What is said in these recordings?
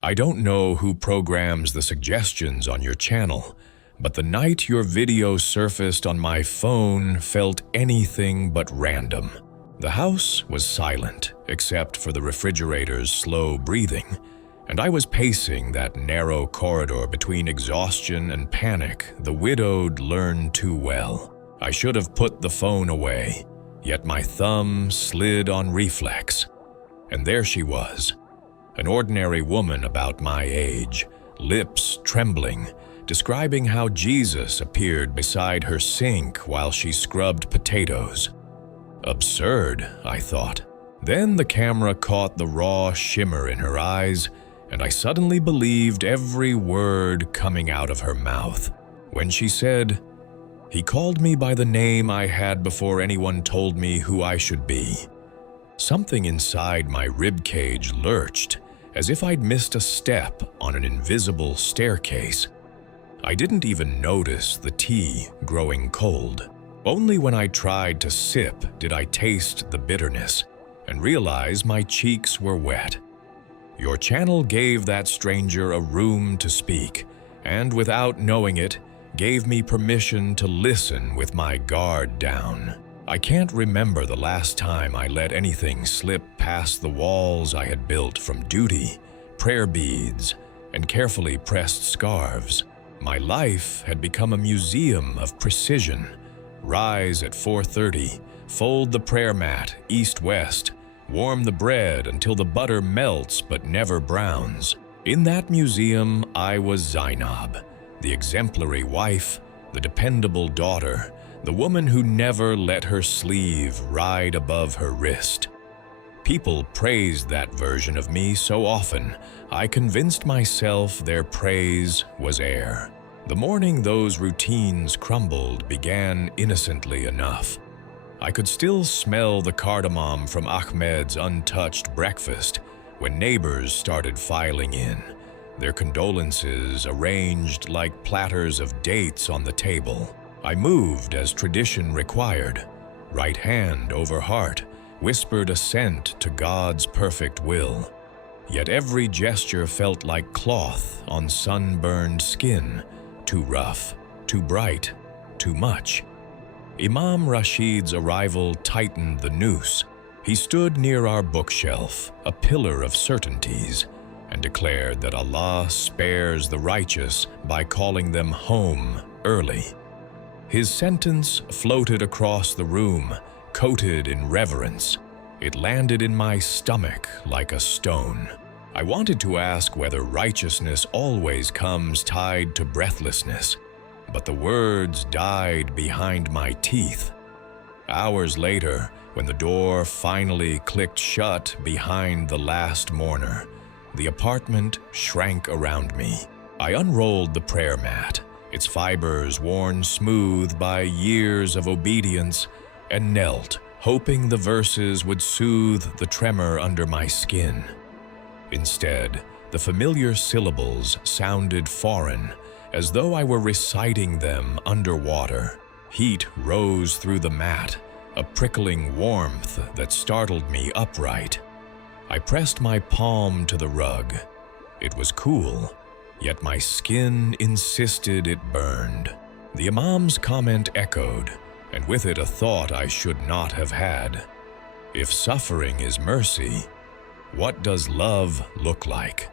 I don't know who programs the suggestions on your channel, but the night your video surfaced on my phone felt anything but random. The house was silent, except for the refrigerator's slow breathing, and I was pacing that narrow corridor between exhaustion and panic the widowed learn too well. I should have put the phone away, yet my thumb slid on reflex. And there she was, an ordinary woman about my age, lips trembling, describing how Jesus appeared beside her sink while she scrubbed potatoes. Absurd, I thought. Then the camera caught the raw shimmer in her eyes, and I suddenly believed every word coming out of her mouth. When she said, "He called me by the name I had before anyone told me who I should be," something inside my ribcage lurched, as if I'd missed a step on an invisible staircase. I didn't even notice the tea growing cold. Only when I tried to sip did I taste the bitterness and realize my cheeks were wet. Your channel gave that stranger a room to speak, and without knowing it, gave me permission to listen with my guard down. I can't remember the last time I let anything slip past the walls I had built from duty, prayer beads, and carefully pressed scarves. My life had become a museum of precision. Rise at 4:30, fold the prayer mat east-west, warm the bread until the butter melts but never browns. In that museum, I was Zainab, the exemplary wife, the dependable daughter, the woman who never let her sleeve ride above her wrist. People praised that version of me so often, I convinced myself their praise was air. The morning those routines crumbled began innocently enough. I could still smell the cardamom from Ahmed's untouched breakfast when neighbors started filing in, their condolences arranged like platters of dates on the table. I moved as tradition required, right hand over heart, whispered assent to God's perfect will. Yet every gesture felt like cloth on sunburned skin, too rough, too bright, too much. Imam Rashid's arrival tightened the noose. He stood near our bookshelf, a pillar of certainties, and declared that Allah spares the righteous by calling them home early. His sentence floated across the room, coated in reverence. It landed in my stomach like a stone. I wanted to ask whether righteousness always comes tied to breathlessness, but the words died behind my teeth. Hours later, when the door finally clicked shut behind the last mourner, the apartment shrank around me. I unrolled the prayer mat, its fibers worn smooth by years of obedience, and knelt, hoping the verses would soothe the tremor under my skin. Instead, the familiar syllables sounded foreign, as though I were reciting them underwater. Heat rose through the mat, a prickling warmth that startled me upright. I pressed my palm to the rug. It was cool, yet my skin insisted it burned. The Imam's comment echoed, and with it a thought I should not have had. If suffering is mercy, what does love look like?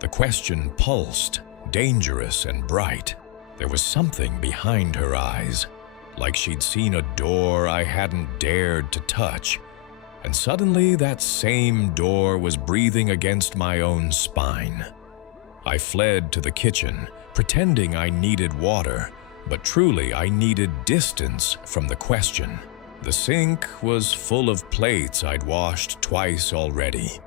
The question pulsed, dangerous and bright. There was something behind her eyes, like she'd seen a door I hadn't dared to touch. And suddenly that same door was breathing against my own spine. I fled to the kitchen, pretending I needed water, but truly I needed distance from the question. The sink was full of plates I'd washed twice already.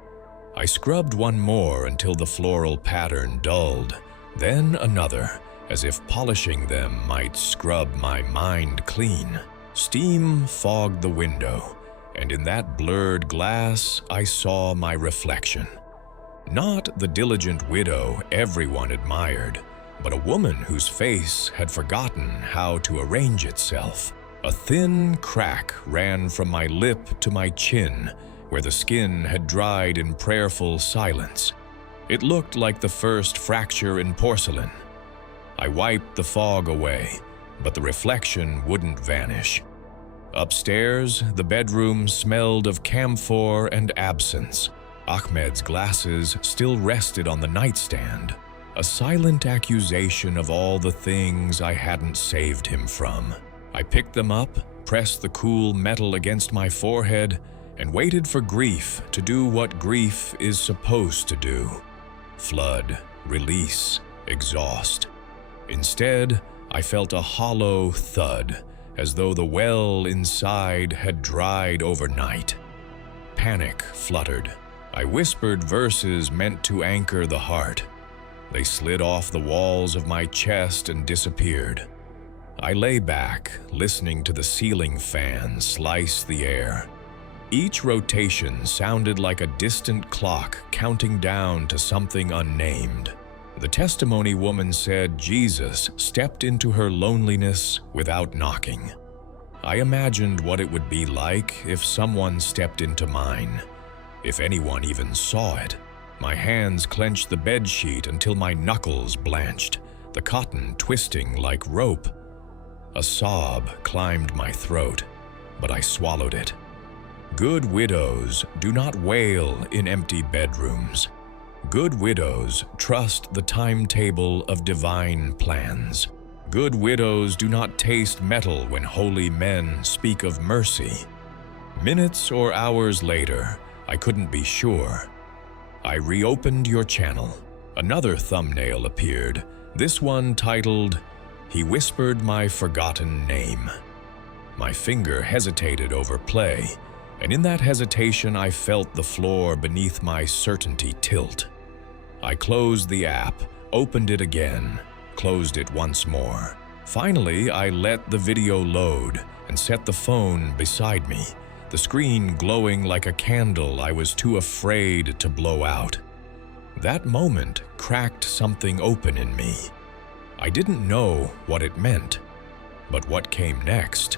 I scrubbed one more until the floral pattern dulled, then another, as if polishing them might scrub my mind clean. Steam fogged the window, and in that blurred glass I saw my reflection. Not the diligent widow everyone admired, but a woman whose face had forgotten how to arrange itself. A thin crack ran from my lip to my chin, where the skin had dried in prayerful silence. It looked like the first fracture in porcelain. I wiped the fog away, but the reflection wouldn't vanish. Upstairs, the bedroom smelled of camphor and absinthe. Ahmed's glasses still rested on the nightstand, a silent accusation of all the things I hadn't saved him from. I picked them up, pressed the cool metal against my forehead, and waited for grief to do what grief is supposed to do: flood, release, exhaust. Instead, I felt a hollow thud, as though the well inside had dried overnight. Panic fluttered. I whispered verses meant to anchor the heart. They slid off the walls of my chest and disappeared. I lay back, listening to the ceiling fan slice the air. Each rotation sounded like a distant clock counting down to something unnamed. The testimony woman said Jesus stepped into her loneliness without knocking. I imagined what it would be like if someone stepped into mine, if anyone even saw it. My hands clenched the bedsheet until my knuckles blanched, the cotton twisting like rope. A sob climbed my throat, but I swallowed it. Good widows do not wail in empty bedrooms. Good widows trust the timetable of divine plans. Good widows do not taste metal when holy men speak of mercy. Minutes or hours later, I couldn't be sure. I reopened your channel. Another thumbnail appeared, this one titled, "He Whispered My Forgotten Name." My finger hesitated over play, and in that hesitation I felt the floor beneath my certainty tilt. I closed the app, opened it again, closed it once more. Finally, I let the video load and set the phone beside me, the screen glowing like a candle I was too afraid to blow out. That moment cracked something open in me. I didn't know what it meant, but what came next?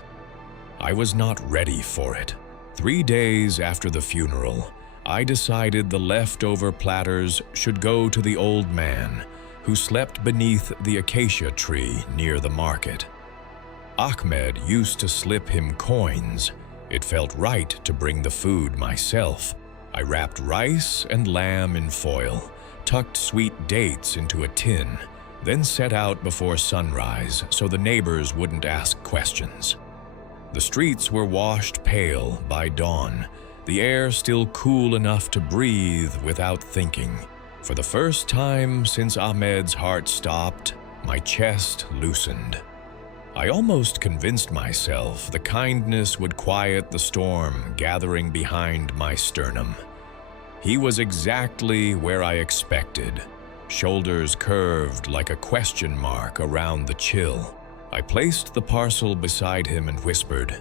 I was not ready for it. 3 days after the funeral, I decided the leftover platters should go to the old man who slept beneath the acacia tree near the market. Ahmed used to slip him coins. It felt right to bring the food myself. I wrapped rice and lamb in foil, tucked sweet dates into a tin, then set out before sunrise so the neighbors wouldn't ask questions. The streets were washed pale by dawn, the air still cool enough to breathe without thinking. For the first time since Ahmed's heart stopped, my chest loosened. I almost convinced myself the kindness would quiet the storm gathering behind my sternum. He was exactly where I expected, shoulders curved like a question mark around the chill. I placed the parcel beside him and whispered,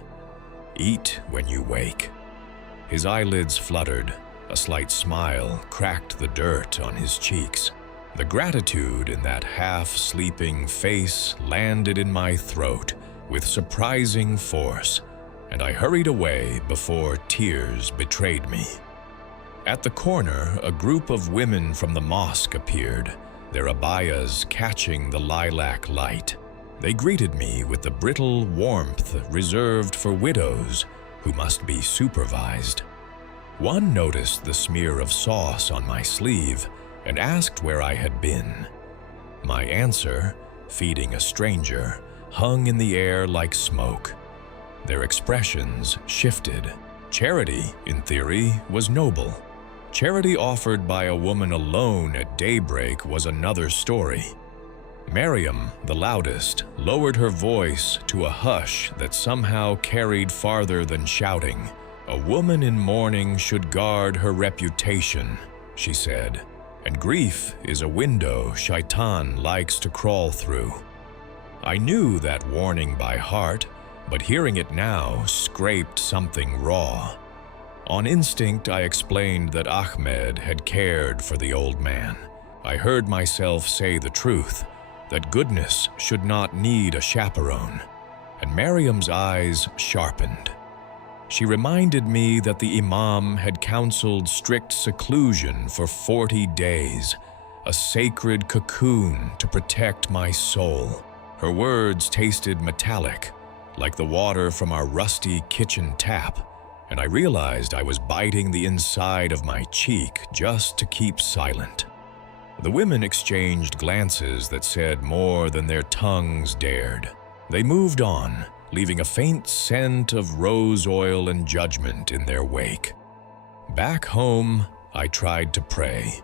"Eat when you wake." His eyelids fluttered, a slight smile cracked the dirt on his cheeks. The gratitude in that half-sleeping face landed in my throat with surprising force, and I hurried away before tears betrayed me. At the corner, a group of women from the mosque appeared, their abayas catching the lilac light. They greeted me with the brittle warmth reserved for widows who must be supervised. One noticed the smear of sauce on my sleeve and asked where I had been. My answer, feeding a stranger, hung in the air like smoke. Their expressions shifted. Charity, in theory, was noble. Charity offered by a woman alone at daybreak was another story. Miriam, the loudest, lowered her voice to a hush that somehow carried farther than shouting. "A woman in mourning should guard her reputation," she said, "and grief is a window Shaitan likes to crawl through." I knew that warning by heart, but hearing it now scraped something raw. On instinct, I explained that Ahmed had cared for the old man. I heard myself say the truth, that goodness should not need a chaperone, and Miriam's eyes sharpened. She reminded me that the imam had counseled strict seclusion for 40 days, a sacred cocoon to protect my soul. Her words tasted metallic, like the water from our rusty kitchen tap, and I realized I was biting the inside of my cheek just to keep silent. The women exchanged glances that said more than their tongues dared. They moved on, leaving a faint scent of rose oil and judgment in their wake. Back home, I tried to pray.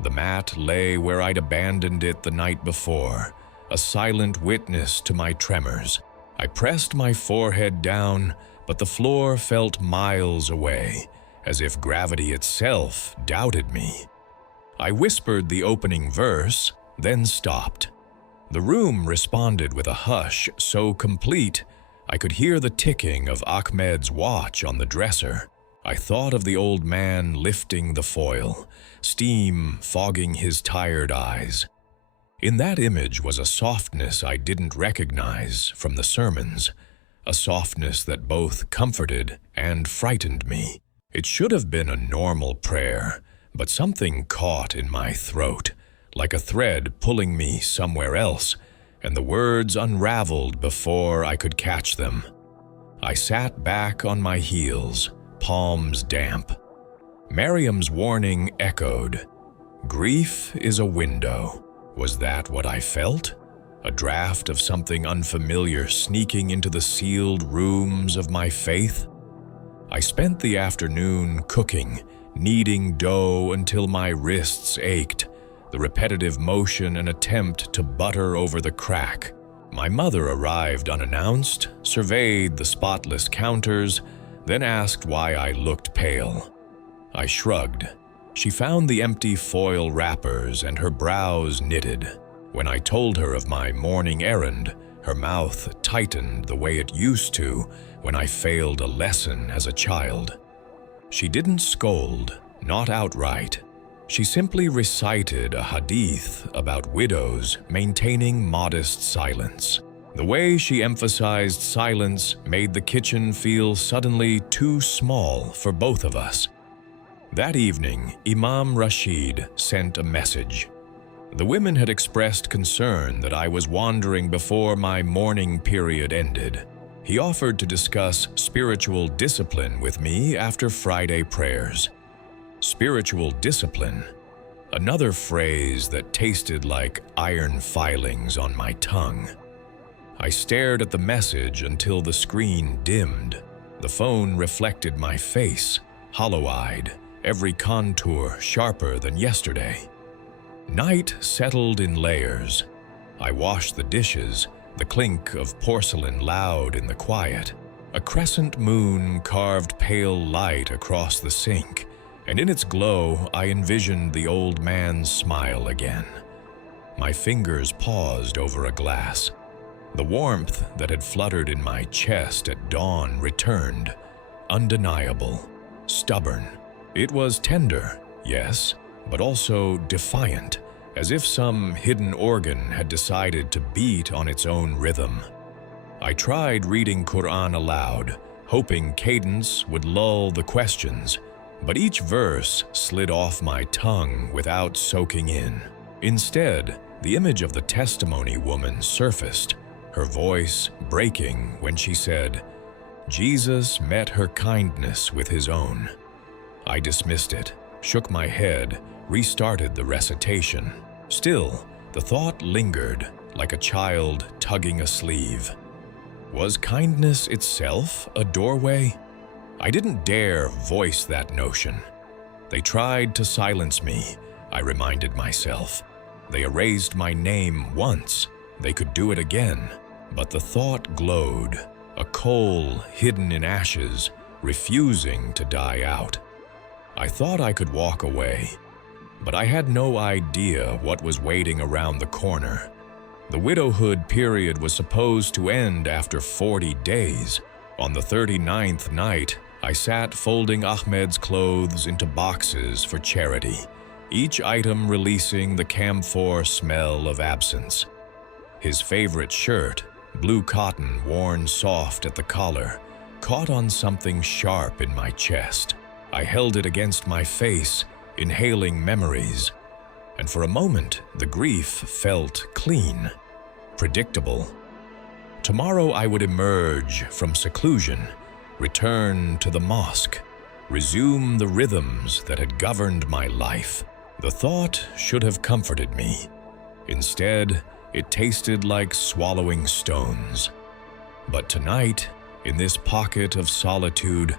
The mat lay where I'd abandoned it the night before, a silent witness to my tremors. I pressed my forehead down, but the floor felt miles away, as if gravity itself doubted me. I whispered the opening verse, then stopped. The room responded with a hush so complete I could hear the ticking of Ahmed's watch on the dresser. I thought of the old man lifting the foil, steam fogging his tired eyes. In that image was a softness I didn't recognize from the sermons, a softness that both comforted and frightened me. It should have been a normal prayer, but something caught in my throat, like a thread pulling me somewhere else, and the words unraveled before I could catch them. I sat back on my heels, palms damp. Miriam's warning echoed. Grief is a window. Was that what I felt? A draft of something unfamiliar sneaking into the sealed rooms of my faith? I spent the afternoon cooking, kneading dough until my wrists ached, the repetitive motion an attempt to butter over the crack. My mother arrived unannounced, surveyed the spotless counters, then asked why I looked pale. I shrugged. She found the empty foil wrappers and her brows knitted. When I told her of my morning errand, her mouth tightened the way it used to when I failed a lesson as a child. She didn't scold, not outright. She simply recited a hadith about widows maintaining modest silence. The way she emphasized silence made the kitchen feel suddenly too small for both of us. That evening, Imam Rashid sent a message. The women had expressed concern that I was wandering before my mourning period ended. He offered to discuss spiritual discipline with me after Friday prayers. Spiritual discipline, another phrase that tasted like iron filings on my tongue. I stared at the message until the screen dimmed. The phone reflected my face, hollow-eyed, every contour sharper than yesterday. Night settled in layers. I washed the dishes, the clink of porcelain loud in the quiet. A crescent moon carved pale light across the sink, and in its glow I envisioned the old man's smile again. My fingers paused over a glass. The warmth that had fluttered in my chest at dawn returned, undeniable, stubborn. It was tender, yes, but also defiant, as if some hidden organ had decided to beat on its own rhythm. I tried reading Quran aloud, hoping cadence would lull the questions, but each verse slid off my tongue without soaking in. Instead, the image of the testimony woman surfaced, her voice breaking when she said, "Jesus met her kindness with his own." I dismissed it, shook my head, restarted the recitation. Still, the thought lingered, like a child tugging a sleeve. Was kindness itself a doorway? I didn't dare voice that notion. They tried to silence me, I reminded myself. They erased my name once. They could do it again. But the thought glowed, a coal hidden in ashes, refusing to die out. I thought I could walk away, but I had no idea what was waiting around the corner. The widowhood period was supposed to end after 40 days. On the 39th night, I sat folding Ahmed's clothes into boxes for charity, each item releasing the camphor smell of absence. His favorite shirt, blue cotton worn soft at the collar, caught on something sharp in my chest. I held it against my face, inhaling memories. And for a moment, the grief felt clean, predictable. Tomorrow I would emerge from seclusion, return to the mosque, resume the rhythms that had governed my life. The thought should have comforted me. Instead, it tasted like swallowing stones. But tonight, in this pocket of solitude,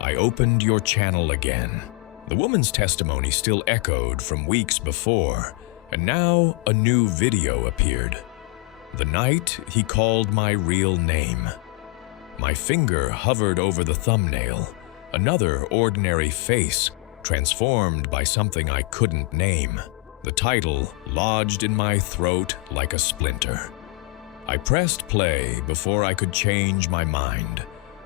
I opened your channel again. The woman's testimony still echoed from weeks before, and now a new video appeared. The night he called my real name. My finger hovered over the thumbnail, another ordinary face, transformed by something I couldn't name. The title lodged in my throat like a splinter. I pressed play before I could change my mind,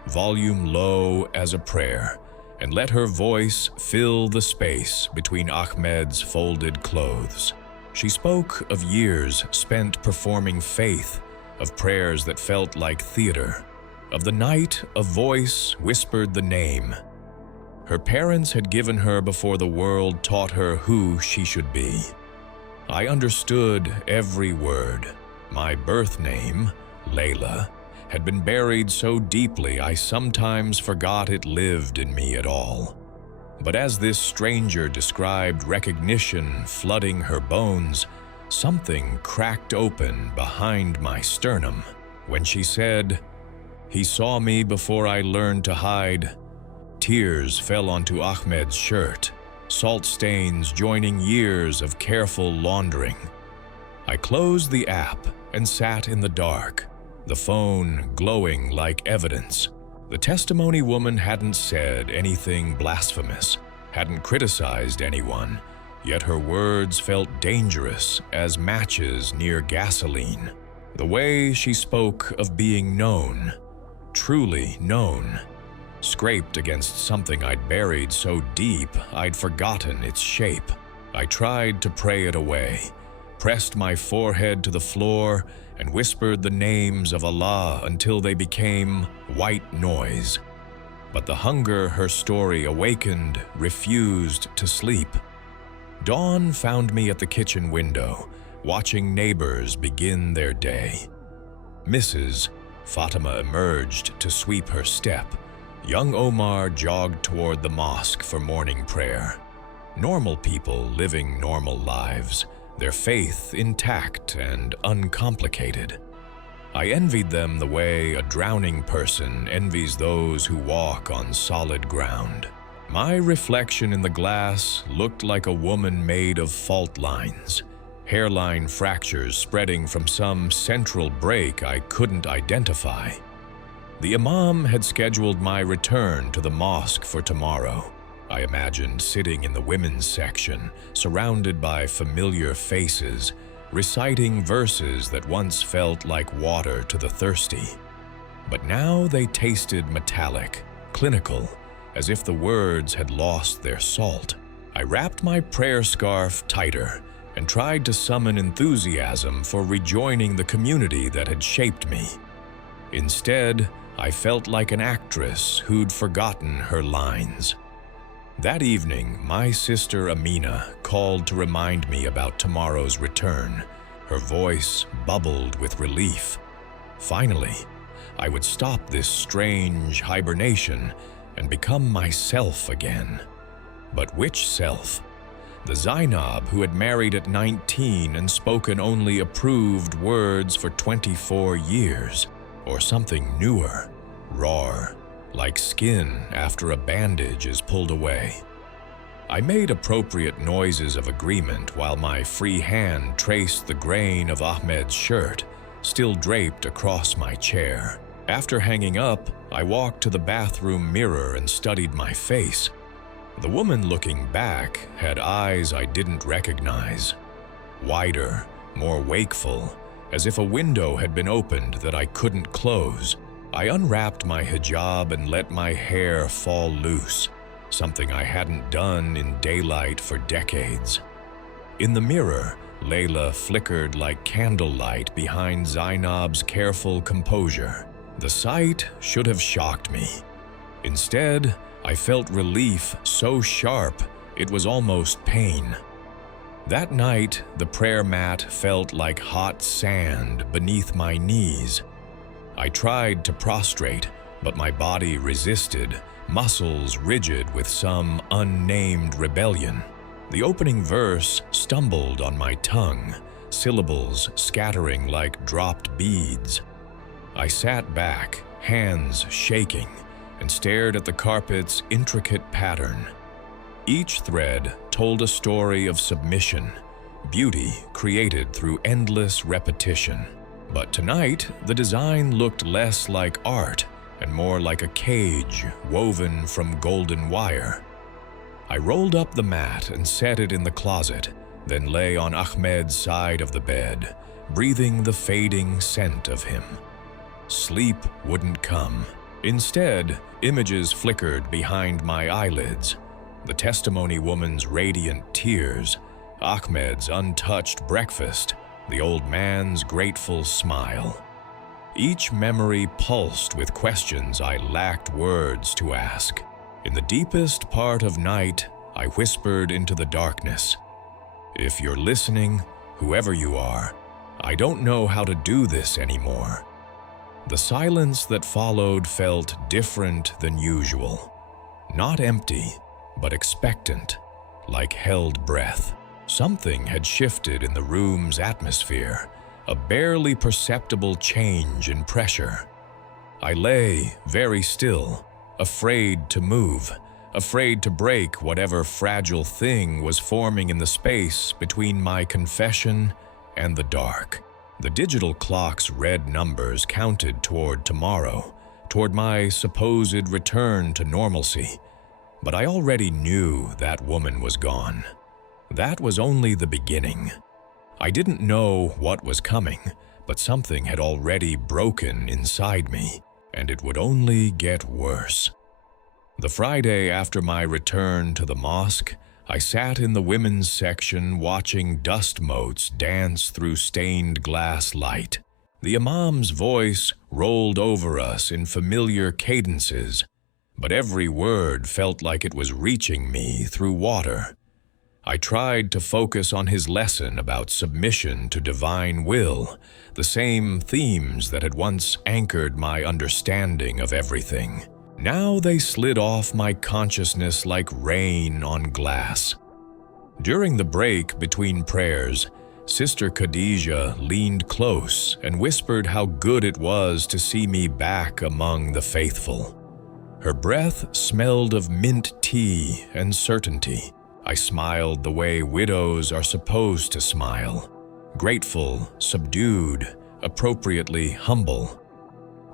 volume low as a prayer, and let her voice fill the space between Ahmed's folded clothes. She spoke of years spent performing faith, of prayers that felt like theater, of the night a voice whispered the name. Her parents had given her before the world taught her who she should be. I understood every word. My birth name, Layla, had been buried so deeply I sometimes forgot it lived in me at all. But as this stranger described recognition flooding her bones, something cracked open behind my sternum. When she said, "He saw me before I learned to hide," tears fell onto Ahmed's shirt, salt stains joining years of careful laundering. I closed the app and sat in the dark, the phone glowing like evidence. The testimony woman hadn't said anything blasphemous, hadn't criticized anyone, yet her words felt dangerous as matches near gasoline. The way she spoke of being known, truly known, scraped against something I'd buried so deep I'd forgotten its shape. I tried to pray it away, pressed my forehead to the floor, and whispered the names of Allah until they became white noise. But the hunger her story awakened refused to sleep. Dawn found me at the kitchen window, watching neighbors begin their day. Mrs. Fatima emerged to sweep her step. Young Omar jogged toward the mosque for morning prayer. Normal people living normal lives, their faith intact and uncomplicated. I envied them the way a drowning person envies those who walk on solid ground. My reflection in the glass looked like a woman made of fault lines, hairline fractures spreading from some central break I couldn't identify. The imam had scheduled my return to the mosque for tomorrow. I imagined sitting in the women's section, surrounded by familiar faces, reciting verses that once felt like water to the thirsty. But now they tasted metallic, clinical, as if the words had lost their salt. I wrapped my prayer scarf tighter and tried to summon enthusiasm for rejoining the community that had shaped me. Instead, I felt like an actress who'd forgotten her lines. That evening, my sister Amina called to remind me about tomorrow's return. Her voice bubbled with relief. Finally, I would stop this strange hibernation and become myself again. But which self? The Zainab who had married at 19 and spoken only approved words for 24 years, or something newer, raw, like skin after a bandage is pulled away. I made appropriate noises of agreement while my free hand traced the grain of Ahmed's shirt, still draped across my chair. After hanging up, I walked to the bathroom mirror and studied my face. The woman looking back had eyes I didn't recognize. Wider, more wakeful, as if a window had been opened that I couldn't close. I unwrapped my hijab and let my hair fall loose, something I hadn't done in daylight for decades. In the mirror, Layla flickered like candlelight behind Zainab's careful composure. The sight should have shocked me. Instead, I felt relief so sharp it was almost pain. That night, the prayer mat felt like hot sand beneath my knees. I tried to prostrate, but my body resisted, muscles rigid with some unnamed rebellion. The opening verse stumbled on my tongue, syllables scattering like dropped beads. I sat back, hands shaking, and stared at the carpet's intricate pattern. Each thread told a story of submission, beauty created through endless repetition. But tonight, the design looked less like art and more like a cage woven from golden wire. I rolled up the mat and set it in the closet, then lay on Ahmed's side of the bed, breathing the fading scent of him. Sleep wouldn't come. Instead, images flickered behind my eyelids. The testimony woman's radiant tears, Ahmed's untouched breakfast, the old man's grateful smile. Each memory pulsed with questions I lacked words to ask. In the deepest part of night, I whispered into the darkness, "If you're listening, whoever you are, I don't know how to do this anymore." The silence that followed felt different than usual. Not empty, but expectant, like held breath. Something had shifted in the room's atmosphere, a barely perceptible change in pressure. I lay very still, afraid to move, afraid to break whatever fragile thing was forming in the space between my confession and the dark. The digital clock's red numbers counted toward tomorrow, toward my supposed return to normalcy. But I already knew that woman was gone. That was only the beginning. I didn't know what was coming, but something had already broken inside me, and it would only get worse. The Friday after my return to the mosque, I sat in the women's section watching dust motes dance through stained glass light. The imam's voice rolled over us in familiar cadences, but every word felt like it was reaching me through water. I tried to focus on his lesson about submission to divine will, the same themes that had once anchored my understanding of everything. Now they slid off my consciousness like rain on glass. During the break between prayers, Sister Khadijah leaned close and whispered how good it was to see me back among the faithful. Her breath smelled of mint tea and certainty. I smiled the way widows are supposed to smile, grateful, subdued, appropriately humble.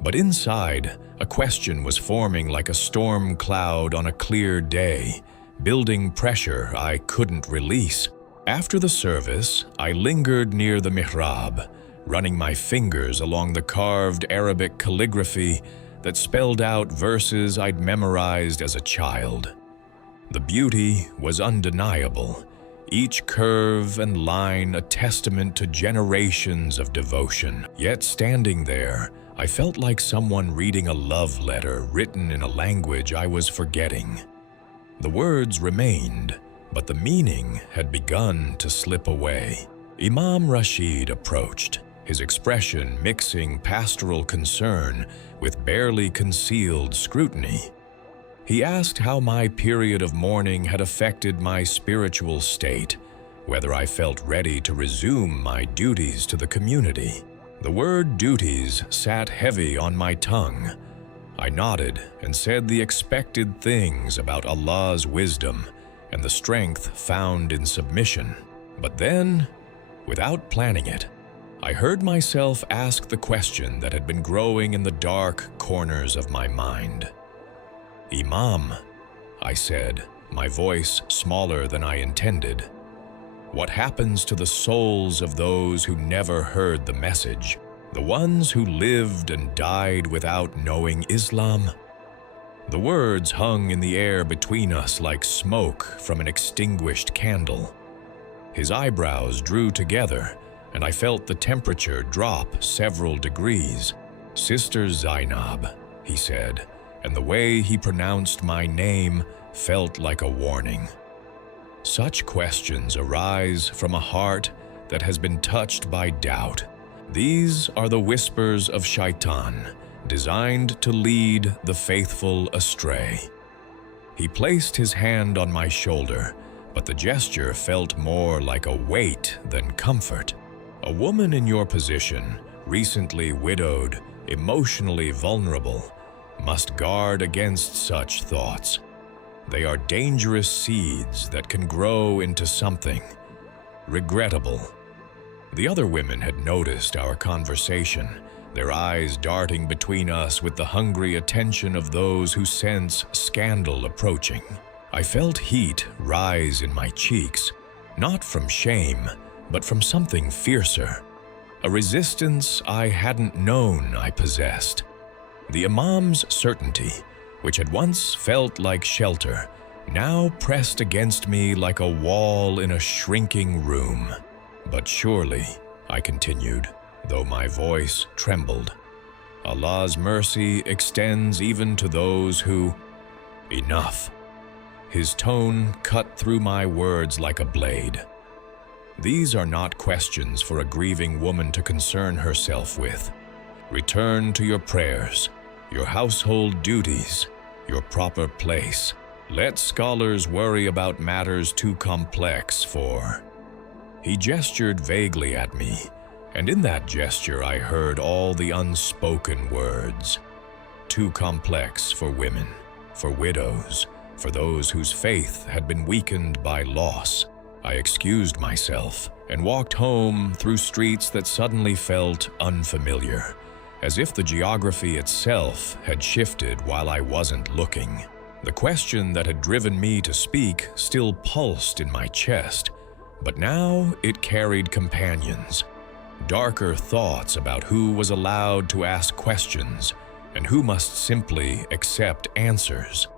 But inside, a question was forming like a storm cloud on a clear day, building pressure I couldn't release. After the service, I lingered near the mihrab, running my fingers along the carved Arabic calligraphy that spelled out verses I'd memorized as a child. The beauty was undeniable, each curve and line a testament to generations of devotion. Yet standing there, I felt like someone reading a love letter written in a language I was forgetting. The words remained, but the meaning had begun to slip away. Imam Rashid approached, his expression mixing pastoral concern with barely concealed scrutiny. He asked how my period of mourning had affected my spiritual state, whether I felt ready to resume my duties to the community. The word duties sat heavy on my tongue. I nodded and said the expected things about Allah's wisdom and the strength found in submission. But then, without planning it, I heard myself ask the question that had been growing in the dark corners of my mind. "Imam," I said, my voice smaller than I intended, "what happens to the souls of those who never heard the message, the ones who lived and died without knowing Islam?" The words hung in the air between us like smoke from an extinguished candle. His eyebrows drew together, and I felt the temperature drop several degrees. "Sister Zainab," he said, and the way he pronounced my name felt like a warning. Such questions arise from a heart that has been touched by doubt. These are the whispers of Shaitan, designed to lead the faithful astray. He placed his hand on my shoulder, but the gesture felt more like a weight than comfort. A woman in your position, recently widowed, emotionally vulnerable, must guard against such thoughts. They are dangerous seeds that can grow into something regrettable. The other women had noticed our conversation, their eyes darting between us with the hungry attention of those who sense scandal approaching. I felt heat rise in my cheeks, not from shame, but from something fiercer, a resistance I hadn't known I possessed. The imam's certainty, which had once felt like shelter, now pressed against me like a wall in a shrinking room. "But surely," I continued, though my voice trembled, "Allah's mercy extends even to those who—" "Enough." His tone cut through my words like a blade. "These are not questions for a grieving woman to concern herself with. Return to your prayers, your household duties, your proper place. Let scholars worry about matters too complex for—" He gestured vaguely at me, and in that gesture I heard all the unspoken words. Too complex for women, for widows, for those whose faith had been weakened by loss. I excused myself and walked home through streets that suddenly felt unfamiliar, as if the geography itself had shifted while I wasn't looking. The question that had driven me to speak still pulsed in my chest, but now it carried companions. Darker thoughts about who was allowed to ask questions and who must simply accept answers,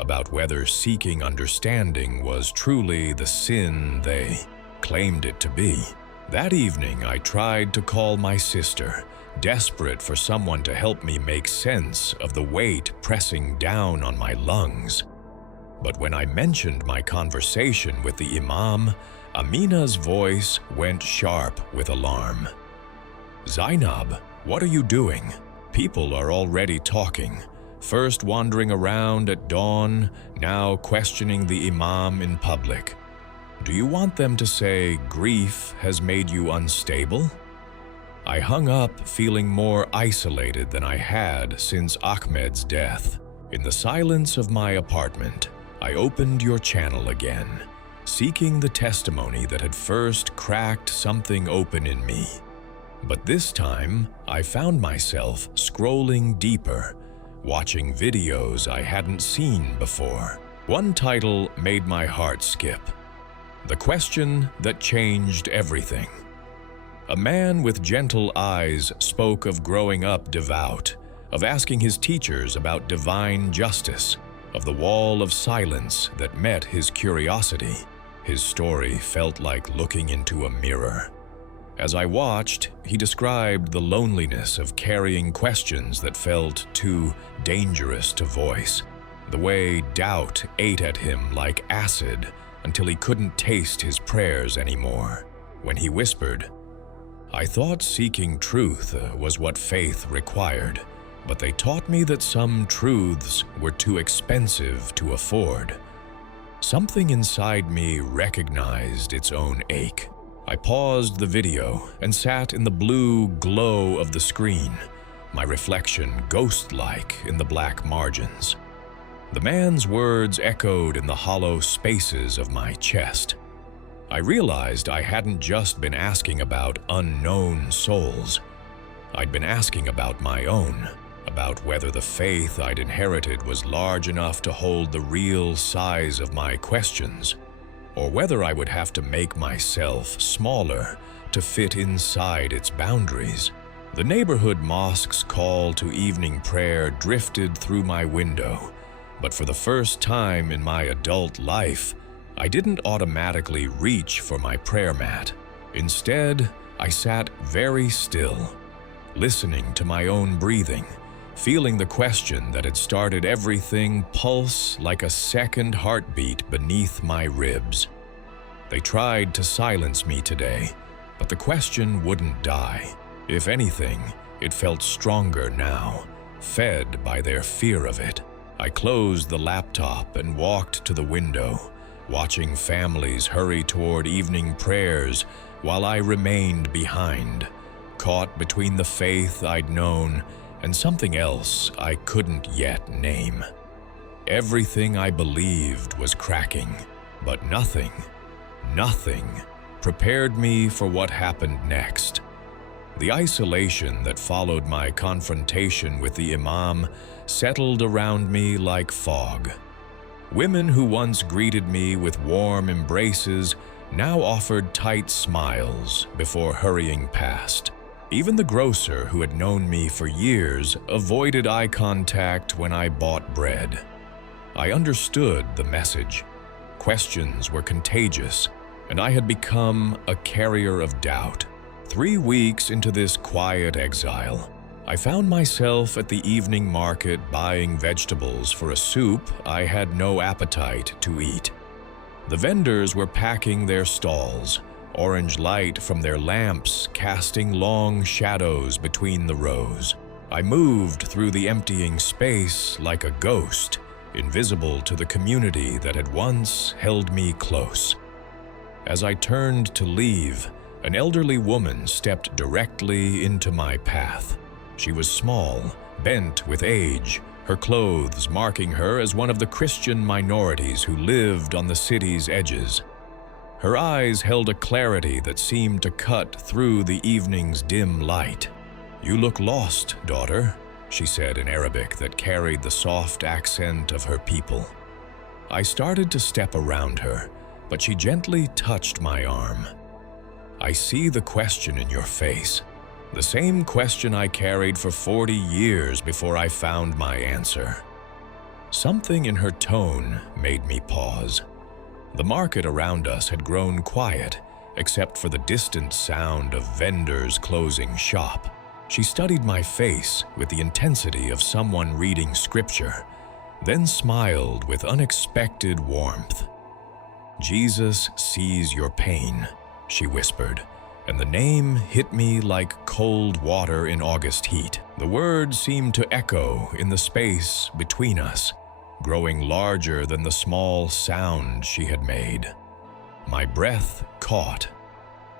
about whether seeking understanding was truly the sin they claimed it to be. That evening, I tried to call my sister, desperate for someone to help me make sense of the weight pressing down on my lungs. But when I mentioned my conversation with the imam, Amina's voice went sharp with alarm. "Zainab, what are you doing? People are already talking. First wandering around at dawn, now questioning the imam in public. Do you want them to say grief has made you unstable?" I hung up feeling more isolated than I had since Ahmed's death. In the silence of my apartment, I opened your channel again, seeking the testimony that had first cracked something open in me. But this time, I found myself scrolling deeper, watching videos I hadn't seen before. One title made my heart skip. The question that changed everything. A man with gentle eyes spoke of growing up devout, of asking his teachers about divine justice, of the wall of silence that met his curiosity. His story felt like looking into a mirror. As I watched, he described the loneliness of carrying questions that felt too dangerous to voice, the way doubt ate at him like acid until he couldn't taste his prayers anymore. When he whispered, "I thought seeking truth was what faith required, but they taught me that some truths were too expensive to afford." Something inside me recognized its own ache. I paused the video and sat in the blue glow of the screen, my reflection ghost-like in the black margins. The man's words echoed in the hollow spaces of my chest. I realized I hadn't just been asking about unknown souls. I'd been asking about my own, about whether the faith I'd inherited was large enough to hold the real size of my questions, or whether I would have to make myself smaller to fit inside its boundaries. The neighborhood mosque's call to evening prayer drifted through my window, but for the first time in my adult life, I didn't automatically reach for my prayer mat. Instead, I sat very still, listening to my own breathing, feeling the question that had started everything pulse like a second heartbeat beneath my ribs. They tried to silence me today, but the question wouldn't die. If anything, it felt stronger now, fed by their fear of it. I closed the laptop and walked to the window, watching families hurry toward evening prayers while I remained behind, caught between the faith I'd known and something else I couldn't yet name. Everything I believed was cracking, but nothing prepared me for what happened next. The isolation that followed my confrontation with the imam settled around me like fog. Women who once greeted me with warm embraces now offered tight smiles before hurrying past. Even the grocer who had known me for years avoided eye contact when I bought bread. I understood the message. Questions were contagious, and I had become a carrier of doubt. 3 weeks into this quiet exile, I found myself at the evening market buying vegetables for a soup I had no appetite to eat. The vendors were packing their stalls, orange light from their lamps casting long shadows between the rows. I moved through the emptying space like a ghost, invisible to the community that had once held me close. As I turned to leave, an elderly woman stepped directly into my path. She was small, bent with age, her clothes marking her as one of the Christian minorities who lived on the city's edges. Her eyes held a clarity that seemed to cut through the evening's dim light. "You look lost, daughter," she said in Arabic that carried the soft accent of her people. I started to step around her, but she gently touched my arm. "I see the question in your face, the same question I carried for 40 years before I found my answer." Something in her tone made me pause. The market around us had grown quiet, except for the distant sound of vendors closing shop. She studied my face with the intensity of someone reading scripture, then smiled with unexpected warmth. "Jesus sees your pain," she whispered, and the name hit me like cold water in August heat. The words seemed to echo in the space between us, growing larger than the small sound she had made. My breath caught.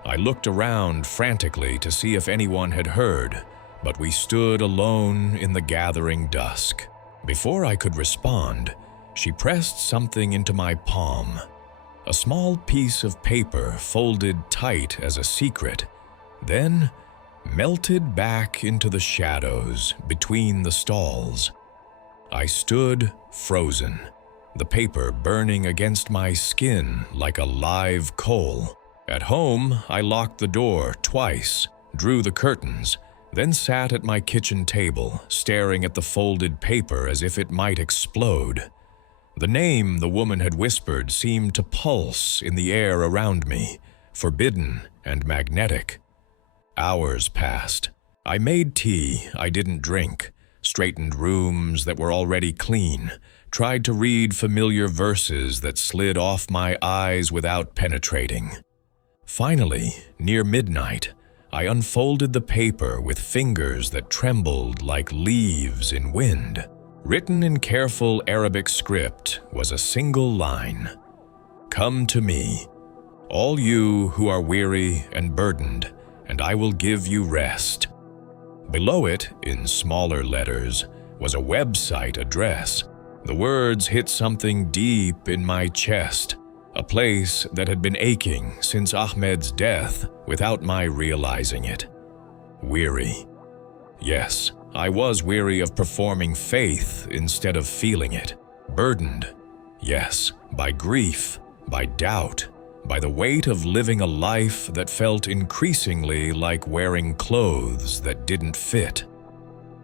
I looked around frantically to see if anyone had heard, but we stood alone in the gathering dusk. Before I could respond, she pressed something into my palm. A small piece of paper folded tight as a secret, then melted back into the shadows between the stalls. I stood frozen, the paper burning against my skin like a live coal. At home, I locked the door twice, drew the curtains, then sat at my kitchen table, staring at the folded paper as if it might explode. The name the woman had whispered seemed to pulse in the air around me, forbidden and magnetic. Hours passed. I made tea I didn't drink, straightened rooms that were already clean, tried to read familiar verses that slid off my eyes without penetrating. Finally, near midnight, I unfolded the paper with fingers that trembled like leaves in wind. Written in careful Arabic script was a single line: "Come to me, all you who are weary and burdened, and I will give you rest." Below it, in smaller letters, was a website address. The words hit something deep in my chest, a place that had been aching since Ahmed's death without my realizing it. Weary. Yes, I was weary of performing faith instead of feeling it. Burdened. Yes, by grief, by doubt, by the weight of living a life that felt increasingly like wearing clothes that didn't fit.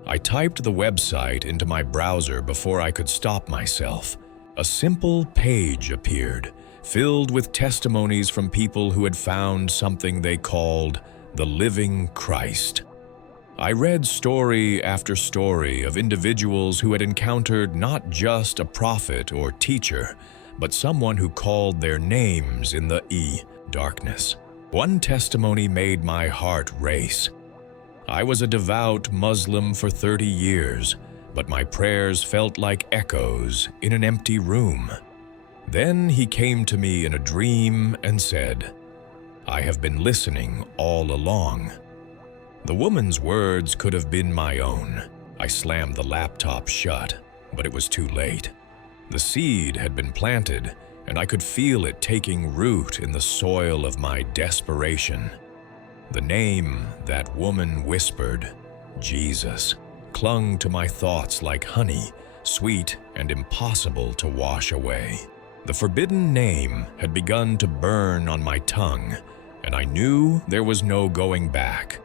I typed the website into my browser before I could stop myself. A simple page appeared, filled with testimonies from people who had found something they called the living Christ. I read story after story of individuals who had encountered not just a prophet or teacher, but someone who called their names in the darkness. One testimony made my heart race. I was a devout Muslim for 30 years, but my prayers felt like echoes in an empty room. Then he came to me in a dream and said, "I have been listening all along." The woman's words could have been my own. I slammed the laptop shut, but it was too late. The seed had been planted, and I could feel it taking root in the soil of my desperation. The name that woman whispered, Jesus, clung to my thoughts like honey, sweet and impossible to wash away. The forbidden name had begun to burn on my tongue, and I knew there was no going back.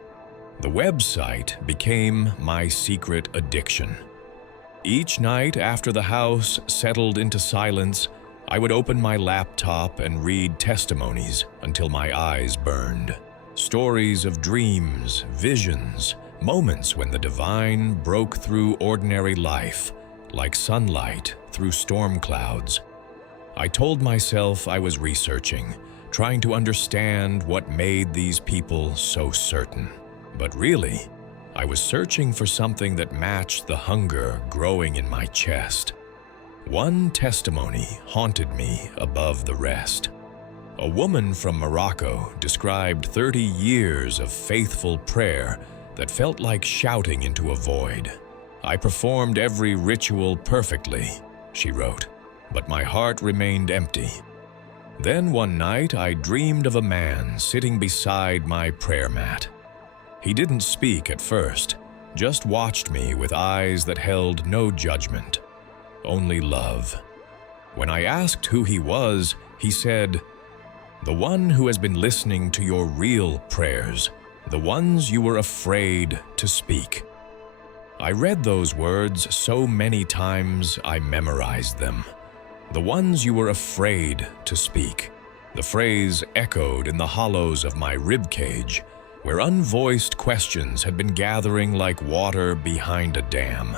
The website became my secret addiction. Each night after the house settled into silence, I would open my laptop and read testimonies until my eyes burned. Stories of dreams, visions, moments when the divine broke through ordinary life, like sunlight through storm clouds. I told myself I was researching, trying to understand what made these people so certain. But really, I was searching for something that matched the hunger growing in my chest. One testimony haunted me above the rest. A woman from Morocco described 30 years of faithful prayer that felt like shouting into a void. "I performed every ritual perfectly," she wrote, "but my heart remained empty." Then one night I dreamed of a man sitting beside my prayer mat. He didn't speak at first, just watched me with eyes that held no judgment, only love. When I asked who he was, he said, "The one who has been listening to your real prayers, the ones you were afraid to speak." I read those words so many times I memorized them. The ones you were afraid to speak. The phrase echoed in the hollows of my ribcage, where unvoiced questions had been gathering like water behind a dam.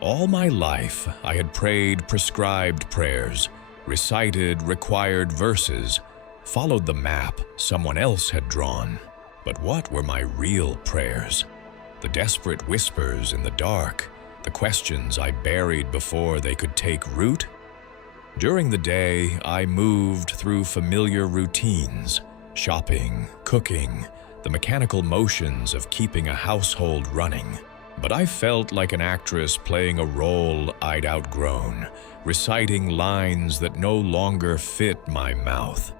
All my life, I had prayed prescribed prayers, recited required verses, followed the map someone else had drawn. But what were my real prayers? The desperate whispers in the dark, the questions I buried before they could take root? During the day, I moved through familiar routines, shopping, cooking, the mechanical motions of keeping a household running. But I felt like an actress playing a role I'd outgrown, reciting lines that no longer fit my mouth.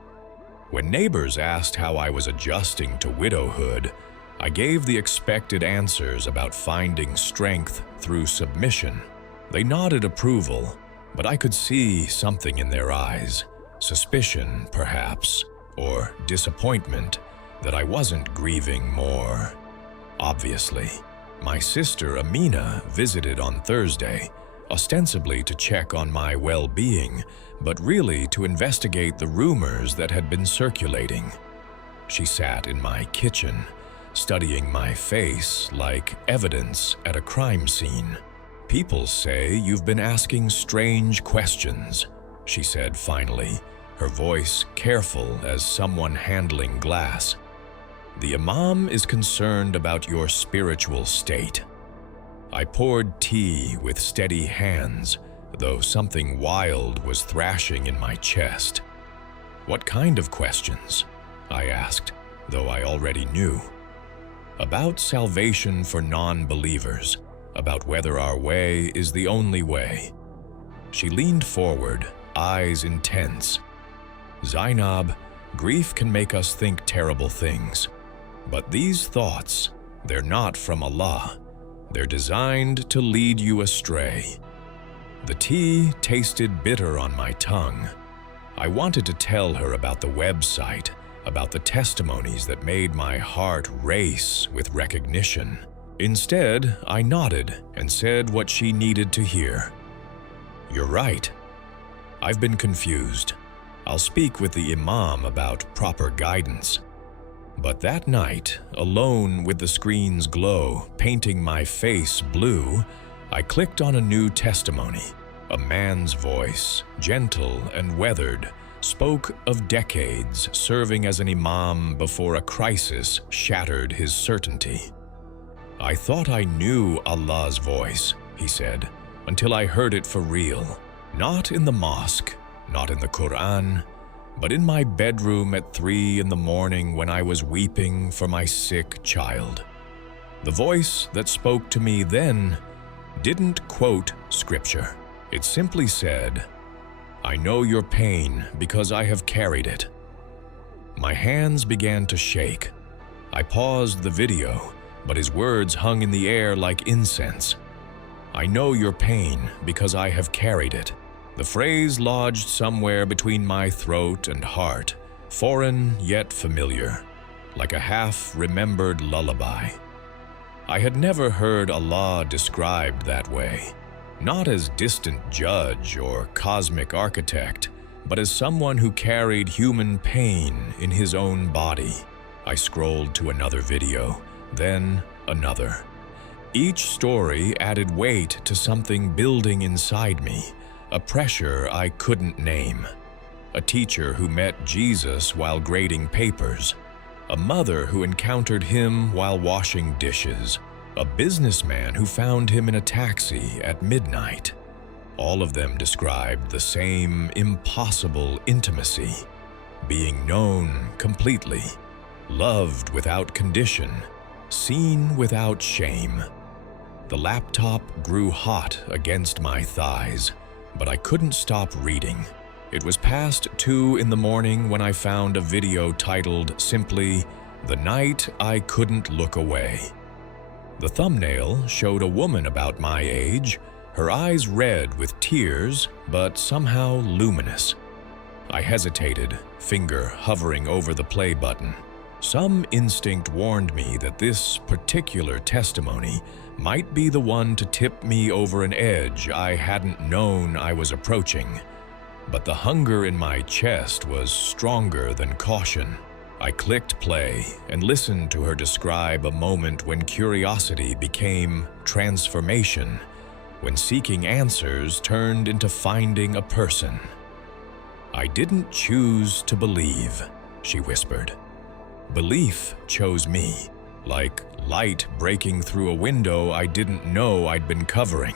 When neighbors asked how I was adjusting to widowhood, I gave the expected answers about finding strength through submission. They nodded approval, but I could see something in their eyes, suspicion perhaps, or disappointment that I wasn't grieving more. Obviously, my sister Amina visited on Thursday, ostensibly to check on my well-being, but really to investigate the rumors that had been circulating. She sat in my kitchen, studying my face like evidence at a crime scene. "People say you've been asking strange questions," she said finally, her voice careful as someone handling glass. "The imam is concerned about your spiritual state." I poured tea with steady hands, though something wild was thrashing in my chest. "What kind of questions?" I asked, though I already knew. "About salvation for non-believers, about whether our way is the only way." She leaned forward, eyes intense. "Zainab, grief can make us think terrible things. But these thoughts, they're not from Allah. They're designed to lead you astray." The tea tasted bitter on my tongue. I wanted to tell her about the website, about the testimonies that made my heart race with recognition. Instead, I nodded and said what she needed to hear. "You're right. I've been confused. I'll speak with the imam about proper guidance." But that night, alone with the screen's glow painting my face blue, I clicked on a new testimony. A man's voice, gentle and weathered, spoke of decades serving as an imam before a crisis shattered his certainty. "I thought I knew Allah's voice," he said, "until I heard it for real. Not in the mosque, not in the Quran, but in my bedroom at 3 in the morning when I was weeping for my sick child." The voice that spoke to me then didn't quote scripture. It simply said, "I know your pain because I have carried it." My hands began to shake. I paused the video, but his words hung in the air like incense. "I know your pain because I have carried it." The phrase lodged somewhere between my throat and heart, foreign yet familiar, like a half-remembered lullaby. I had never heard Allah described that way, not as distant judge or cosmic architect, but as someone who carried human pain in his own body. I scrolled to another video, then another. Each story added weight to something building inside me, a pressure I couldn't name. A teacher who met Jesus while grading papers, a mother who encountered him while washing dishes, a businessman who found him in a taxi at midnight. All of them described the same impossible intimacy, being known completely, loved without condition, seen without shame. The laptop grew hot against my thighs, but I couldn't stop reading. It was past 2 in the morning when I found a video titled simply, "The Night I Couldn't Look Away." The thumbnail showed a woman about my age, her eyes red with tears, but somehow luminous. I hesitated, finger hovering over the play button. Some instinct warned me that this particular testimony might be the one to tip me over an edge I hadn't known I was approaching. But the hunger in my chest was stronger than caution. I clicked play and listened to her describe a moment when curiosity became transformation, when seeking answers turned into finding a person. "I didn't choose to believe," she whispered. "Belief chose me, like light breaking through a window I didn't know I'd been covering."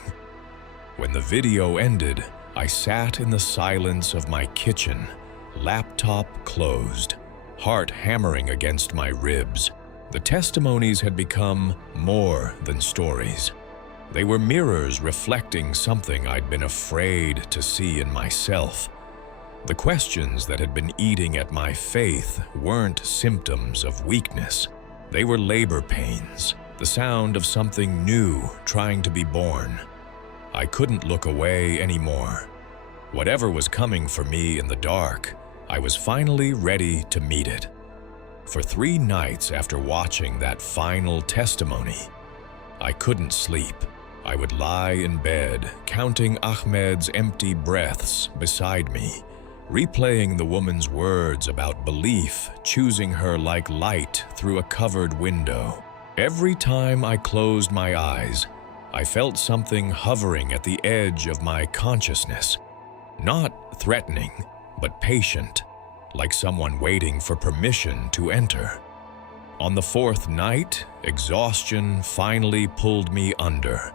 When the video ended, I sat in the silence of my kitchen, laptop closed, heart hammering against my ribs. The testimonies had become more than stories. They were mirrors reflecting something I'd been afraid to see in myself. The questions that had been eating at my faith weren't symptoms of weakness. They were labor pains, the sound of something new trying to be born. I couldn't look away anymore. Whatever was coming for me in the dark, I was finally ready to meet it. For 3 nights after watching that final testimony, I couldn't sleep. I would lie in bed, counting Ahmed's empty breaths beside me, replaying the woman's words about belief choosing her like light through a covered window. Every time I closed my eyes, I felt something hovering at the edge of my consciousness. Not threatening, but patient, like someone waiting for permission to enter. On the 4th night, exhaustion finally pulled me under.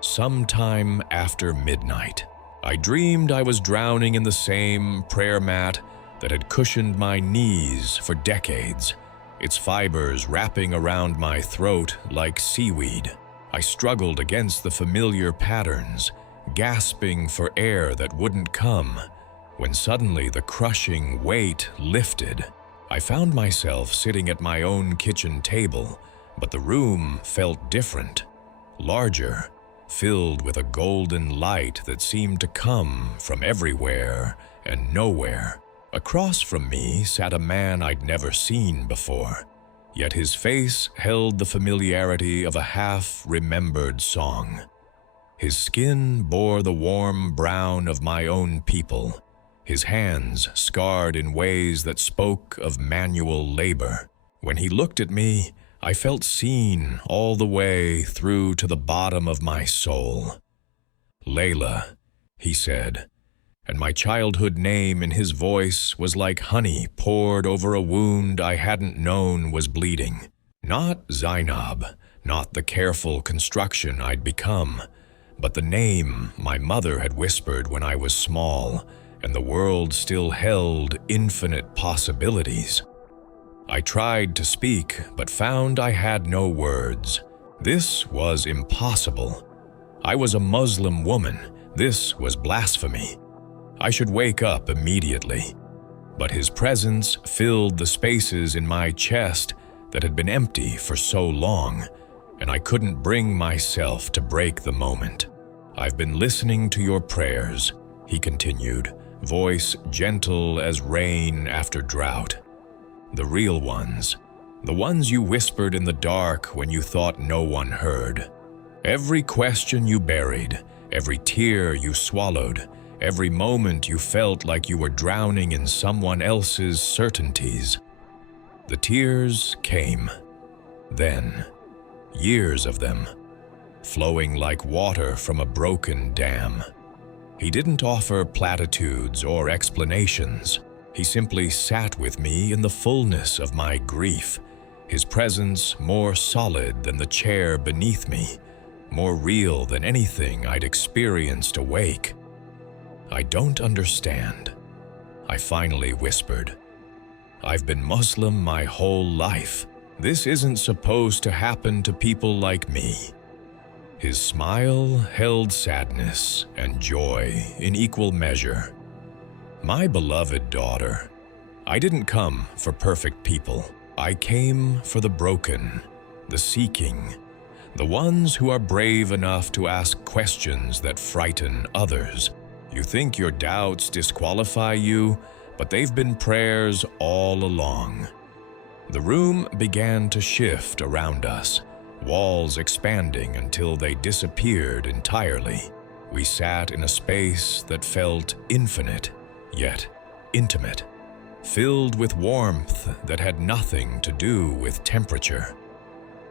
Sometime after midnight, I dreamed I was drowning in the same prayer mat that had cushioned my knees for decades, its fibers wrapping around my throat like seaweed. I struggled against the familiar patterns, gasping for air that wouldn't come, when suddenly the crushing weight lifted. I found myself sitting at my own kitchen table, but the room felt different, larger, filled with a golden light that seemed to come from everywhere and nowhere. Across from me sat a man I'd never seen before, yet his face held the familiarity of a half-remembered song. His skin bore the warm brown of my own people, his hands scarred in ways that spoke of manual labor. When he looked at me, I felt seen all the way through to the bottom of my soul. "Layla," he said, and my childhood name in his voice was like honey poured over a wound I hadn't known was bleeding. Not Zainab, not the careful construction I'd become, but the name my mother had whispered when I was small, and the world still held infinite possibilities. I tried to speak, but found I had no words. This was impossible. I was a Muslim woman. This was blasphemy. I should wake up immediately. But his presence filled the spaces in my chest that had been empty for so long, and I couldn't bring myself to break the moment. "I've been listening to your prayers," he continued, voice gentle as rain after drought. "The real ones, the ones you whispered in the dark when you thought no one heard. Every question you buried, every tear you swallowed, every moment you felt like you were drowning in someone else's certainties." The tears came. Then, years of them, flowing like water from a broken dam. He didn't offer platitudes or explanations. He simply sat with me in the fullness of my grief, his presence more solid than the chair beneath me, more real than anything I'd experienced awake. "I don't understand," I finally whispered. "I've been Muslim my whole life. This isn't supposed to happen to people like me." His smile held sadness and joy in equal measure. "My beloved daughter, I didn't come for perfect people. I came for the broken, the seeking, the ones who are brave enough to ask questions that frighten others. You think your doubts disqualify you, but they've been prayers all along." The room began to shift around us, walls expanding until they disappeared entirely. We sat in a space that felt infinite, yet intimate, filled with warmth that had nothing to do with temperature.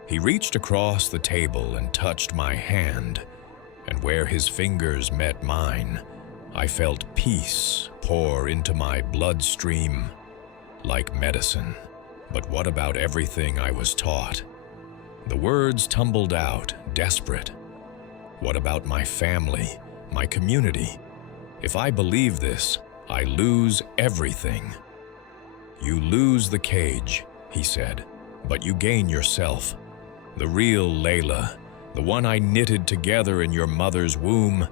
He reached across the table and touched my hand, and where his fingers met mine, I felt peace pour into my bloodstream like medicine. But what about everything I was taught? The words tumbled out, desperate. What about my family, my community? If I believe this, I lose everything. "You lose the cage," he said, "but you gain yourself. The real Layla, the one I knitted together in your mother's womb,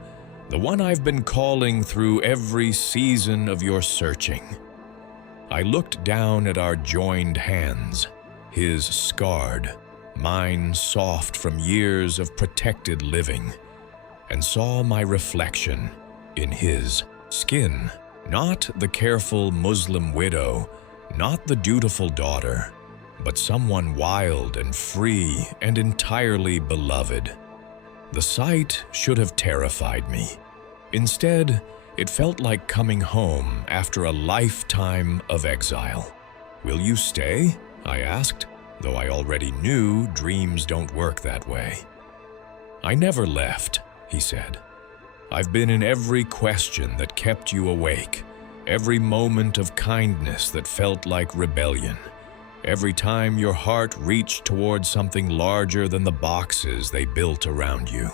the one I've been calling through every season of your searching." I looked down at our joined hands, his scarred, mine soft from years of protected living, and saw my reflection in his skin. Not the careful Muslim widow, not the dutiful daughter, but someone wild and free and entirely beloved. The sight should have terrified me. Instead, it felt like coming home after a lifetime of exile. "Will you stay?" I asked, though I already knew dreams don't work that way. "I never left," he said. "I've been in every question that kept you awake, every moment of kindness that felt like rebellion, every time your heart reached toward something larger than the boxes they built around you.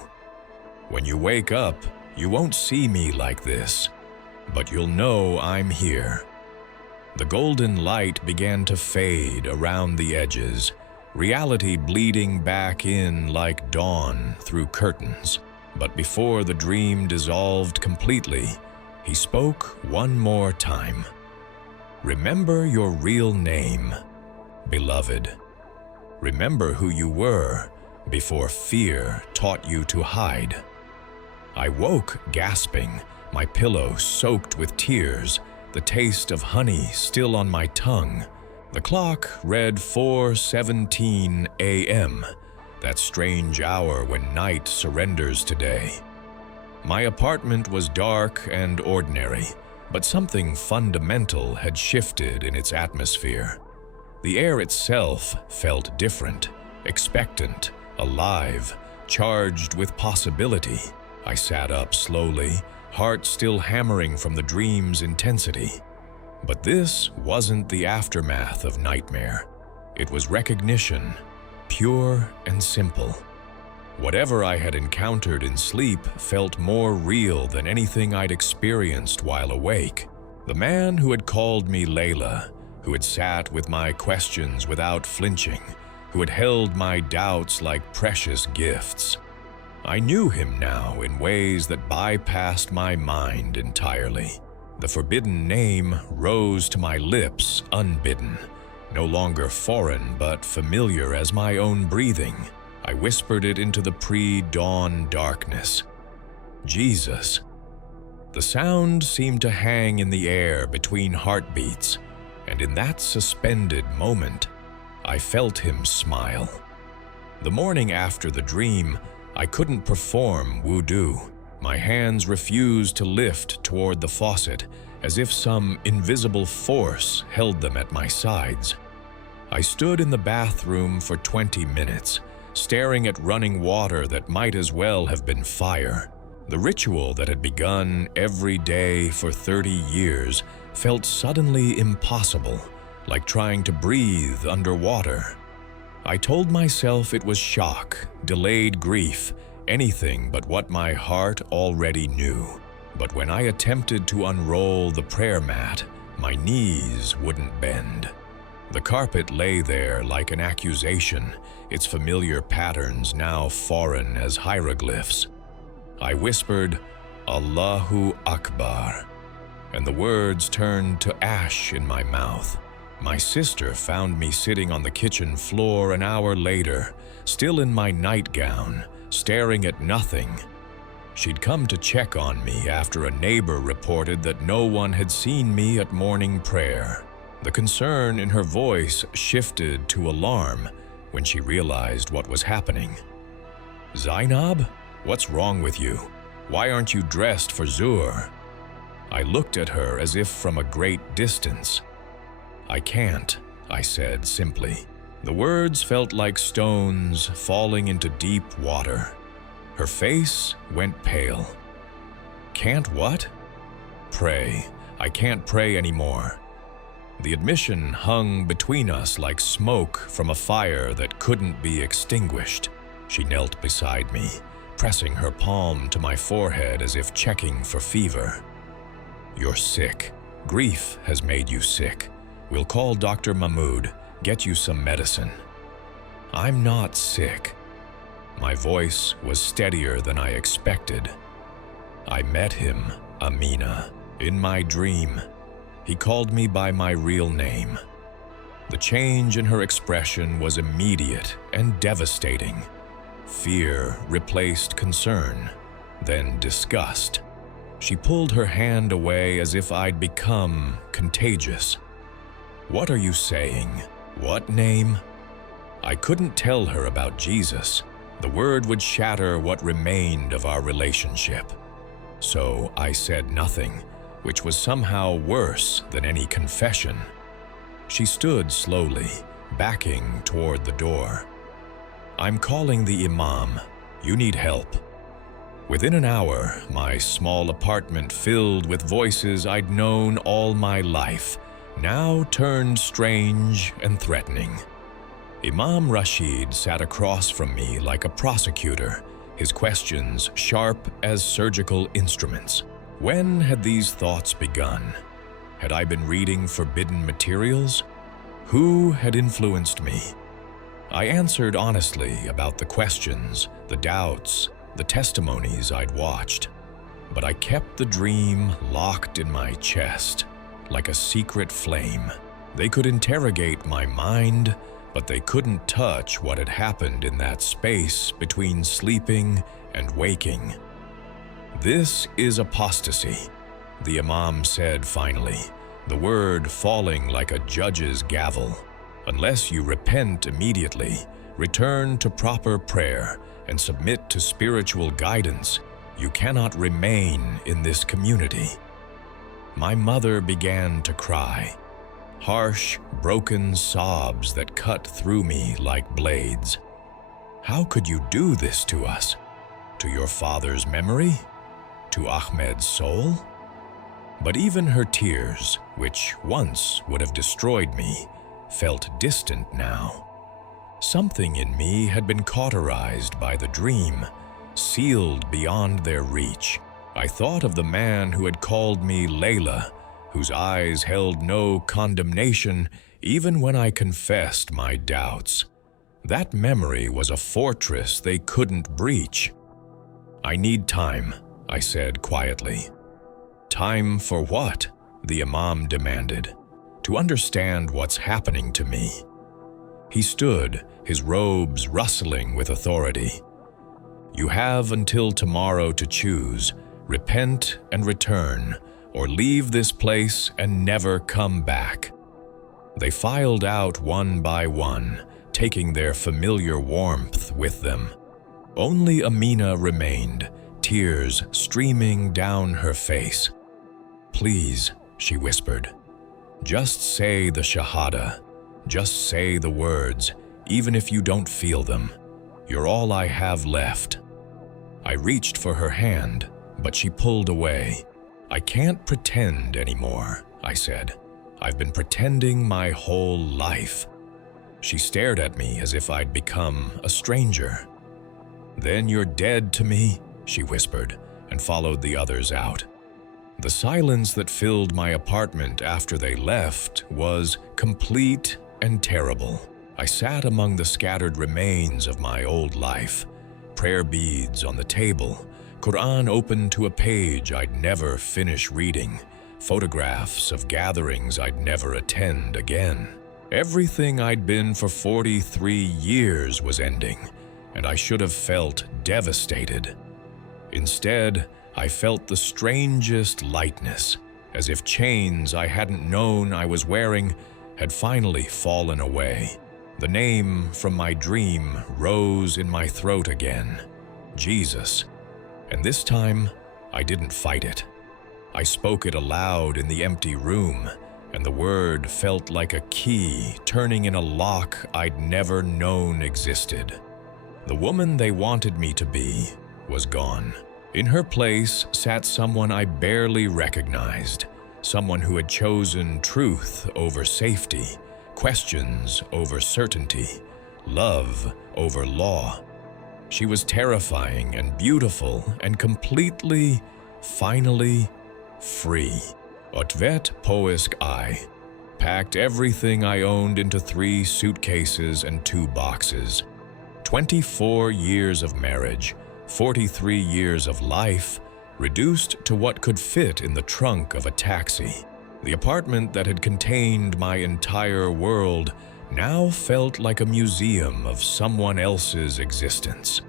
When you wake up, you won't see me like this, but you'll know I'm here." The golden light began to fade around the edges, reality bleeding back in like dawn through curtains. But before the dream dissolved completely, he spoke one more time. "Remember your real name, beloved. Remember who you were before fear taught you to hide." I woke gasping, my pillow soaked with tears, the taste of honey still on my tongue. The clock read 4:17 a.m., that strange hour when night surrenders to day. My apartment was dark and ordinary, but something fundamental had shifted in its atmosphere. The air itself felt different, expectant, alive, charged with possibility. I sat up slowly, heart still hammering from the dream's intensity. But this wasn't the aftermath of nightmare. It was recognition, pure and simple. Whatever I had encountered in sleep felt more real than anything I'd experienced while awake. The man who had called me Layla, who had sat with my questions without flinching, who had held my doubts like precious gifts. I knew him now in ways that bypassed my mind entirely. The forbidden name rose to my lips unbidden, no longer foreign but familiar as my own breathing. I whispered it into the pre-dawn darkness. Jesus. The sound seemed to hang in the air between heartbeats, and in that suspended moment, I felt him smile. The morning after the dream, I couldn't perform wudu. My hands refused to lift toward the faucet, as if some invisible force held them at my sides. I stood in the bathroom for 20 minutes, staring at running water that might as well have been fire. The ritual that had begun every day for 30 years felt suddenly impossible, like trying to breathe underwater. I told myself it was shock, delayed grief, anything but what my heart already knew. But when I attempted to unroll the prayer mat, my knees wouldn't bend. The carpet lay there like an accusation, its familiar patterns now foreign as hieroglyphs. I whispered, "Allahu Akbar," and the words turned to ash in my mouth. My sister found me sitting on the kitchen floor an hour later, still in my nightgown, staring at nothing. She'd come to check on me after a neighbor reported that no one had seen me at morning prayer. The concern in her voice shifted to alarm when she realized what was happening. "Zainab, what's wrong with you? Why aren't you dressed for Zuhr?" I looked at her as if from a great distance. "I can't," I said simply. The words felt like stones falling into deep water. Her face went pale. "Can't what?" "Pray. I can't pray anymore." The admission hung between us like smoke from a fire that couldn't be extinguished. She knelt beside me, pressing her palm to my forehead as if checking for fever. "You're sick. Grief has made you sick. We'll call Dr. Mahmoud, get you some medicine." "I'm not sick." My voice was steadier than I expected. "I met him, Amina, in my dream. He called me by my real name." The change in her expression was immediate and devastating. Fear replaced concern, then disgust. She pulled her hand away as if I'd become contagious. "What are you saying? What name?" I couldn't tell her about Jesus. The word would shatter what remained of our relationship. So I said nothing, which was somehow worse than any confession. She stood slowly, backing toward the door. "I'm calling the imam. You need help." Within an hour, my small apartment filled with voices I'd known all my life, now turned strange and threatening. Imam Rashid sat across from me like a prosecutor, his questions sharp as surgical instruments. When had these thoughts begun? Had I been reading forbidden materials? Who had influenced me? I answered honestly about the questions, the doubts, the testimonies I'd watched. But I kept the dream locked in my chest, like a secret flame. They could interrogate my mind, but they couldn't touch what had happened in that space between sleeping and waking. "This is apostasy," the imam said finally, the word falling like a judge's gavel. "Unless you repent immediately, return to proper prayer, and submit to spiritual guidance, you cannot remain in this community." My mother began to cry. harsh, broken sobs that cut through me like blades. How could you do this to us? To your father's memory? To Ahmed's soul? But even her tears, which once would have destroyed me, felt distant now. Something in me had been cauterized by the dream, sealed beyond their reach. I thought of the man who had called me Layla, whose eyes held no condemnation even when I confessed my doubts. That memory was a fortress they couldn't breach. "I need time," I said quietly. "Time for what?" the imam demanded. "To understand what's happening to me." He stood, his robes rustling with authority. "You have until tomorrow to choose, repent and return, or leave this place and never come back." They filed out one by one, taking their familiar warmth with them. Only Amina remained, tears streaming down her face. "Please," she whispered, "just say the Shahada. Just say the words, even if you don't feel them. You're all I have left." I reached for her hand, but she pulled away. "I can't pretend anymore," I said. "I've been pretending my whole life." She stared at me as if I'd become a stranger. "Then you're dead to me," she whispered, and followed the others out. The silence that filled my apartment after they left was complete and terrible. I sat among the scattered remains of my old life, prayer beads on the table, Quran open to a page I'd never finish reading, photographs of gatherings I'd never attend again. Everything I'd been for 43 years was ending, and I should have felt devastated. Instead, I felt the strangest lightness, as if chains I hadn't known I was wearing had finally fallen away. The name from my dream rose in my throat again, Jesus. And this time, I didn't fight it. I spoke it aloud in the empty room, and the word felt like a key turning in a lock I'd never known existed. The woman they wanted me to be was gone. In her place sat someone I barely recognized, someone who had chosen truth over safety, questions over certainty, love over law. She was terrifying and beautiful and completely, finally, free. Otvet poisk I packed everything I owned into 3 suitcases and 2 boxes. 24 years of marriage, 43 years of life, reduced to what could fit in the trunk of a taxi. The apartment that had contained my entire world now felt like a museum of someone else's existence.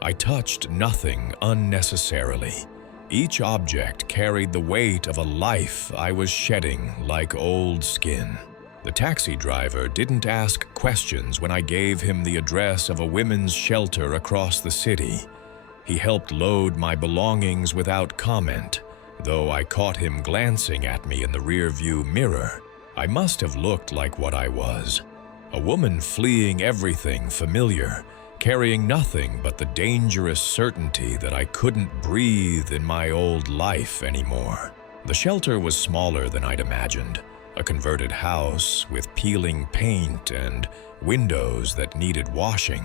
I touched nothing unnecessarily. Each object carried the weight of a life I was shedding like old skin. The taxi driver didn't ask questions when I gave him the address of a women's shelter across the city. He helped load my belongings without comment, though I caught him glancing at me in the rearview mirror. I must have looked like what I was, a woman fleeing everything familiar, carrying nothing but the dangerous certainty that I couldn't breathe in my old life anymore. The shelter was smaller than I'd imagined, a converted house with peeling paint and windows that needed washing.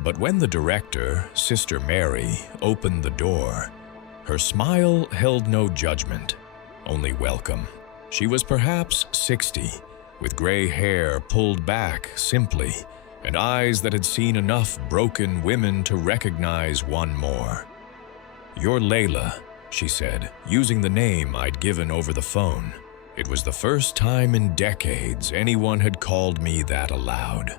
But when the director, Sister Mary, opened the door, her smile held no judgment, only welcome. She was perhaps 60, with gray hair pulled back simply, and eyes that had seen enough broken women to recognize one more. "You're Layla," she said, using the name I'd given over the phone. It was the first time in decades anyone had called me that aloud.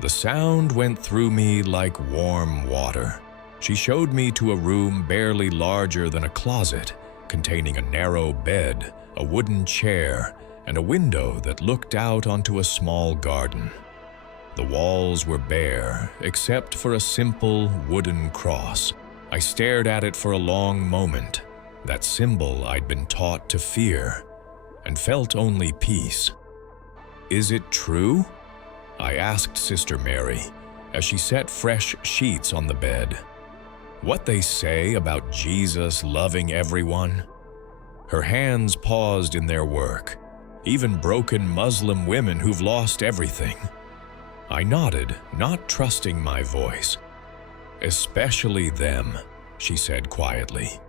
The sound went through me like warm water. She showed me to a room barely larger than a closet, containing a narrow bed, a wooden chair, and a window that looked out onto a small garden. The walls were bare, except for a simple wooden cross. I stared at it for a long moment, that symbol I'd been taught to fear, and felt only peace. Is it true? I asked Sister Mary as she set fresh sheets on the bed. What they say about Jesus loving everyone? Her hands paused in their work, even broken Muslim women who've lost everything. I nodded, not trusting my voice. Especially them, she said quietly.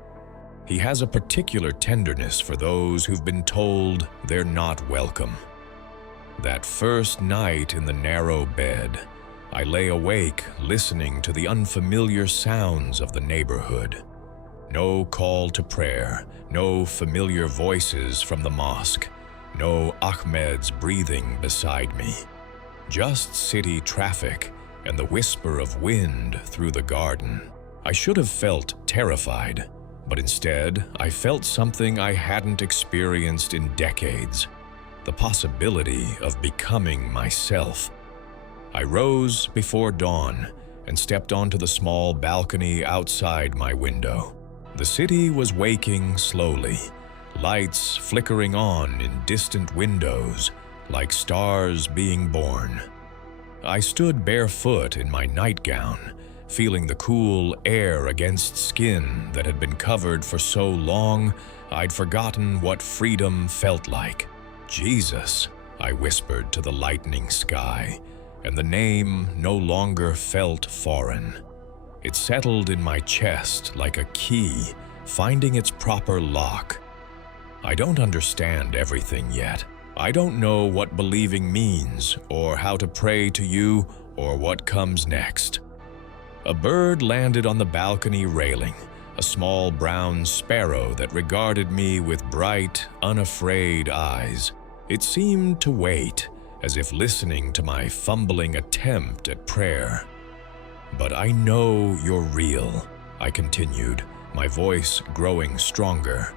He has a particular tenderness for those who've been told they're not welcome. That first night in the narrow bed, I lay awake listening to the unfamiliar sounds of the neighborhood. No call to prayer, no familiar voices from the mosque, no Ahmed's breathing beside me. Just city traffic and the whisper of wind through the garden. I should have felt terrified, but instead I felt something I hadn't experienced in decades. The possibility of becoming myself. I rose before dawn and stepped onto the small balcony outside my window. The city was waking slowly, lights flickering on in distant windows like stars being born. I stood barefoot in my nightgown, feeling the cool air against skin that had been covered for so long I'd forgotten what freedom felt like. Jesus, I whispered to the lightening sky, and the name no longer felt foreign. It settled in my chest like a key, finding its proper lock. I don't understand everything yet. I don't know what believing means, or how to pray to you, or what comes next. A bird landed on the balcony railing, a small brown sparrow that regarded me with bright, unafraid eyes. It seemed to wait, as if listening to my fumbling attempt at prayer. But I know you're real, I continued, my voice growing stronger.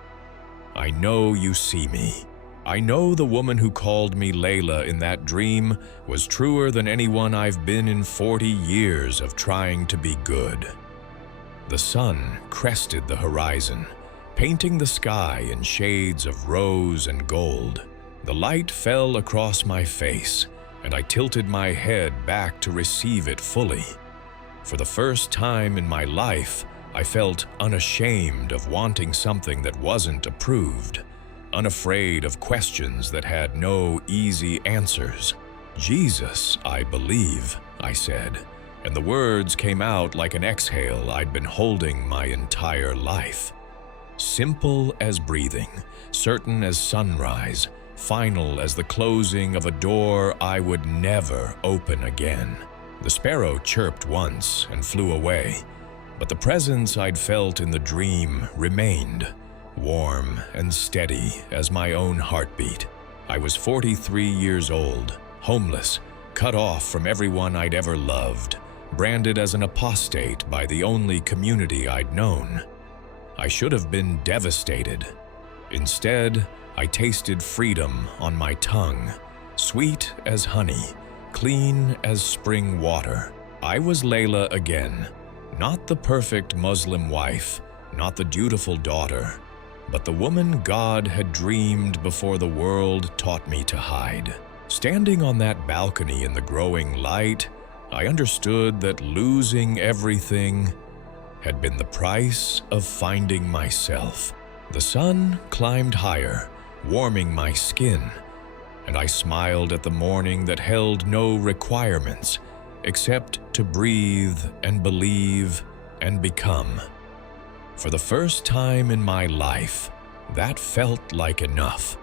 I know you see me. I know the woman who called me Layla in that dream was truer than anyone I've been in 40 years of trying to be good. The sun crested the horizon, painting the sky in shades of rose and gold. The light fell across my face, and I tilted my head back to receive it fully. For the first time in my life, I felt unashamed of wanting something that wasn't approved, unafraid of questions that had no easy answers. Jesus, I believe, I said, and the words came out like an exhale I'd been holding my entire life. Simple as breathing, certain as sunrise, final as the closing of a door I would never open again. The sparrow chirped once and flew away, but the presence I'd felt in the dream remained, warm and steady as my own heartbeat. I was 43 years old, homeless, cut off from everyone I'd ever loved, branded as an apostate by the only community I'd known. I should have been devastated. Instead, I tasted freedom on my tongue, sweet as honey, clean as spring water. I was Layla again, not the perfect Muslim wife, not the dutiful daughter, but the woman God had dreamed before the world taught me to hide. Standing on that balcony in the growing light, I understood that losing everything had been the price of finding myself. The sun climbed higher, warming my skin, and I smiled at the morning that held no requirements except to breathe and believe and become. For the first time in my life, that felt like enough.